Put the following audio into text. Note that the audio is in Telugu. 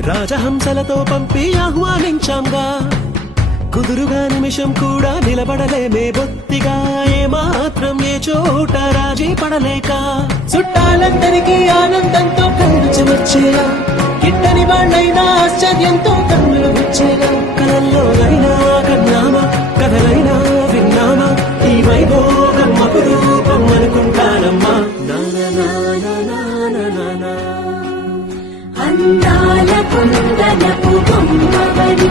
రాజహంసలతో పంపి ఆహ్వానించాంగా కుదురుగా నిమిషం కూడా నిలబడలేమే బొత్తిగా ఏమాత్రం ఏ చోట రాజీ పడలేక చుట్టాలందరికీ ఆనందంతో కళ్ళు వచ్చేలా గిట్టని వాళ్ళైనా ఆశ్చర్యంతో కన్నులు వచ్చేలా కలల్లోనైనా కన్నామా కథలైనా విన్నామా ఈ వైభోగం అపురూపం అనుకుంటానమ్మా అందాల కుందనపు బొమ్మవని